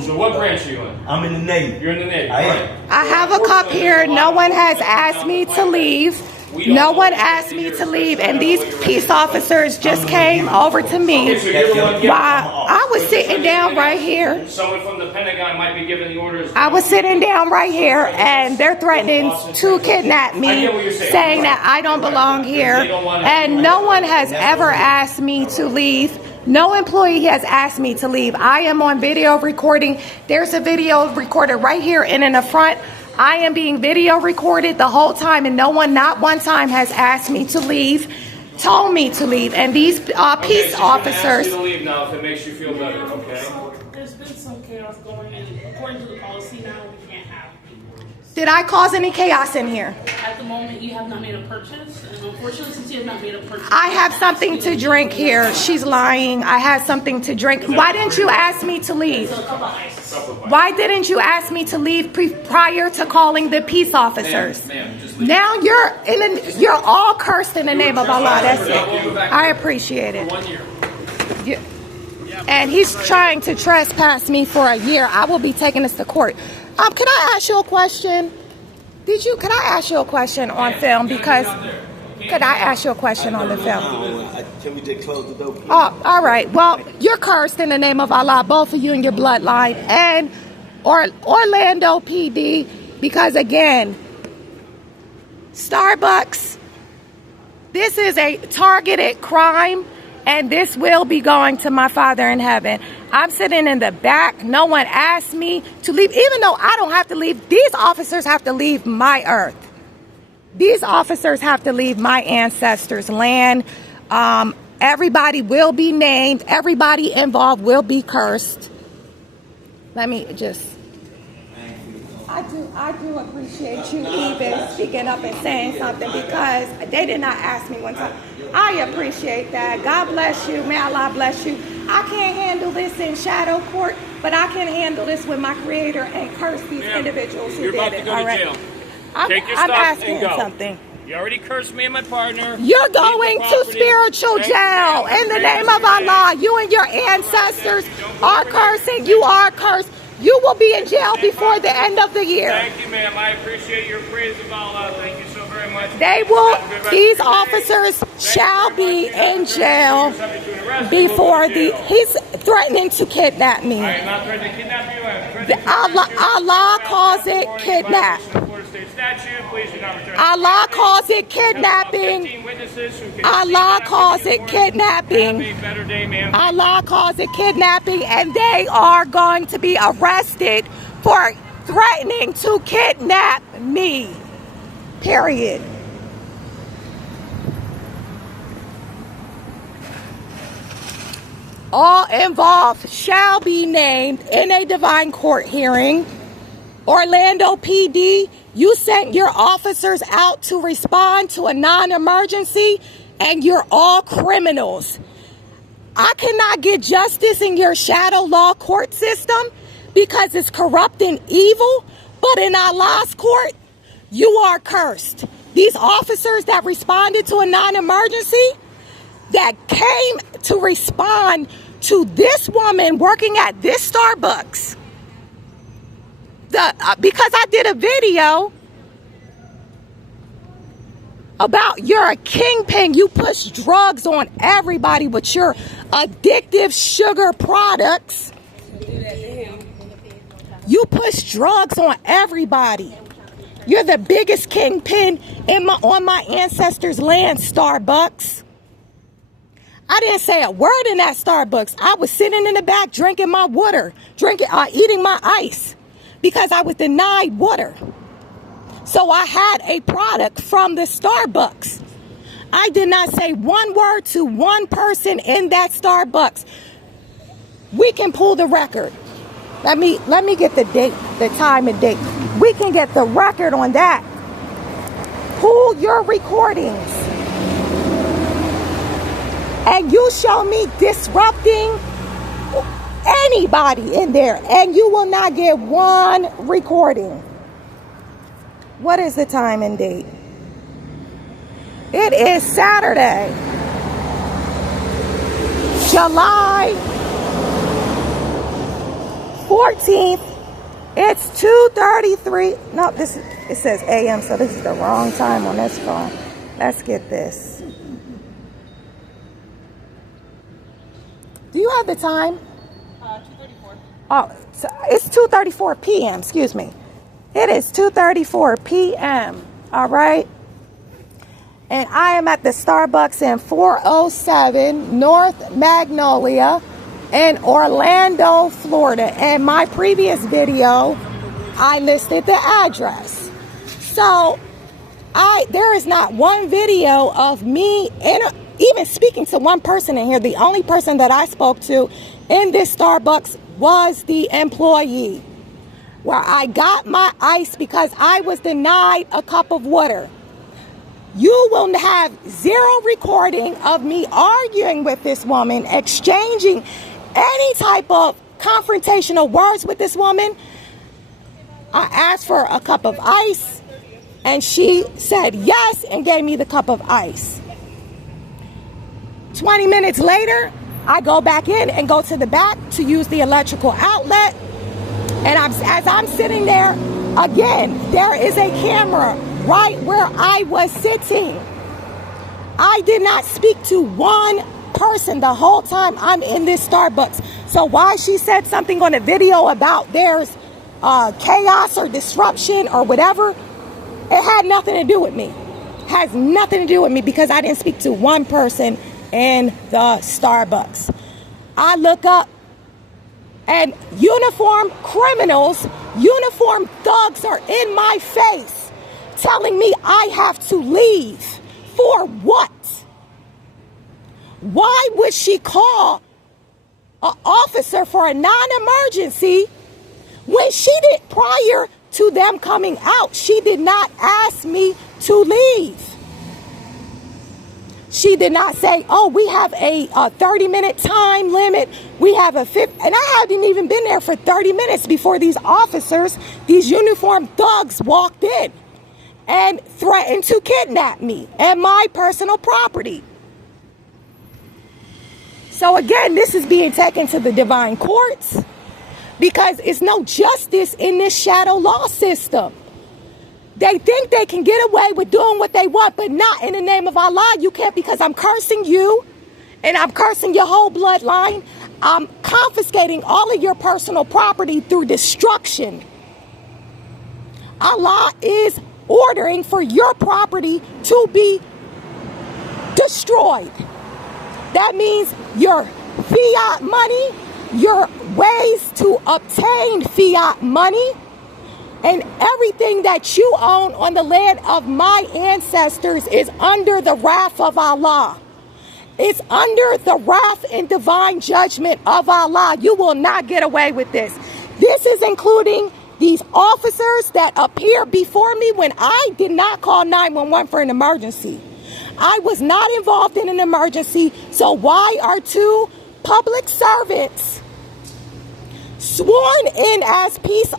So what branch are you in? I'm in the Navy. You're in the Navy. I have a cup here. No one has asked me to leave. No one asked me to leave, and these peace officers just came over to me while I was sitting down right here. Someone from the Pentagon might be giving the orders. I was sitting down right here, and they're threatening to kidnap me, saying that I don't belong here, and no one has ever asked me to leave. No employee has asked me to leave. I am on video recording. There's a video recorded right here and in the front. I am being video recorded the whole time, and no one, not one time, has asked me to leave, told me to leave. And these peace officers. Ask you to leave now if it makes you feel better, okay? So there's been some chaos going on. According to the policy now, we can't have people. Did I cause any chaos in here? At the moment, you have not made a purchase, and unfortunately, since you have not made a purchase, I have something to drink here. She's lying. I had something to drink. Why didn't you ask me to leave? a cup of ice. Why didn't you ask me to leave prior to calling the peace officers? Now you're all cursed in the name of Allah. That's it. I appreciate it. And he's trying to trespass me for a year. I will be taking this to court. Can I ask you a question? Can I ask you a question on film? Because could I ask you a question on the film? Can we just close the door, please? Oh, all right. Well, you're cursed in the name of Allah, both of you and your bloodline, and Orlando PD, because again, Starbucks, this is a targeted crime, and this will be going to my Father in heaven. I'm sitting in the back. No one asked me to leave, even though I don't have to leave. These officers have to leave my earth. These officers have to leave my ancestors' land. Everybody will be named. Everybody involved will be cursed. Let me just... I do appreciate you even speaking up and saying something, because they did not ask me one time. I appreciate that. God bless you. May Allah bless you. I can't handle this in shadow court, but I can handle this with my Creator and curse these individuals who did it. All right. Take your I'm stuff asking and go. something. You already cursed me and my partner. You're going to spiritual jail in the name of Allah. You and your ancestors are cursing. You are cursed. You will be in jail before the end of the year. Thank you, ma'am. I appreciate your praise of Allah. Thank you so very much. They will, these officers shall be in jail before he's threatening to kidnap me. I am not threatening to kidnap you. I'm threatening to Allah calls it kidnap. Allah calls it kidnapping. Allah calls it kidnapping. Allah calls it kidnapping, and they are going to be arrested for threatening to kidnap me. Period. All involved shall be named in a divine court hearing. Orlando PD, you sent your officers out to respond to a non-emergency, and you're all criminals. I cannot get justice in your shadow law court system because it's corrupt and evil, but in Allah's court, you are cursed. These officers that responded to a non-emergency, that came to respond to this woman working at this Starbucks, because I did a video about you're a kingpin, you push drugs on everybody with your addictive sugar products. You push drugs on everybody. You're the biggest kingpin on my ancestors' land, Starbucks. I didn't say a word in that Starbucks. I was sitting in the back drinking my water, eating my ice, because I was denied water. So I had a product from the Starbucks. I did not say one word to one person in that Starbucks. We can pull the record. Let me get the date, the time and date. We can get the record on that. Pull your recordings. And you show me disrupting anybody in there, and you will not get one recording. What is the time and date? It is Saturday, July 14th. It's 2:33. No, it says AM, so this is the wrong time on this phone. Let's get this. Do you have the time? 2:34. Oh, so it's 2:34 p.m. Excuse me. It is 2:34 p.m. All right. And I am at the Starbucks in 407 North Magnolia in Orlando, Florida. And my previous video, I listed the address. So there is not one video of me even speaking to one person in here. The only person that I spoke to in this Starbucks was the employee, where I got my ice because I was denied a cup of water. You will have zero recording of me arguing with this woman, exchanging any type of confrontational words with this woman. I asked for a cup of ice, and she said yes and gave me the cup of ice. 20 minutes later, I go back in and go to the back to use the electrical outlet. And as I'm sitting there, again, there is a camera right where I was sitting. I did not speak to one person the whole time I'm in this Starbucks. So why she said something on a video about there's chaos or disruption or whatever, it had nothing to do with me. Has nothing to do with me because I didn't speak to one person in the Starbucks. I look up and uniformed criminals, uniformed thugs are in my face telling me I have to leave. For what? Why would she call an officer for a non-emergency when she did prior to them coming out? She did not ask me to leave. She did not say, oh, we have a 30-minute time limit. We have a 50, and I hadn't even been there for 30 minutes before these officers, these uniformed thugs walked in and threatened to kidnap me and my personal property. So again, this is being taken to the divine courts because it's no justice in this shadow law system. They think they can get away with doing what they want, but not in the name of Allah. You can't, because I'm cursing you and I'm cursing your whole bloodline. I'm confiscating all of your personal property through destruction. Allah is ordering for your property to be destroyed. That means your fiat money, your ways to obtain fiat money, and everything that you own on the land of my ancestors is under the wrath of Allah. It's under the wrath and divine judgment of Allah. You will not get away with this. This is including these officers that appeared before me when I did not call 911 for an emergency. I was not involved in an emergency, so why are two public servants sworn in as peace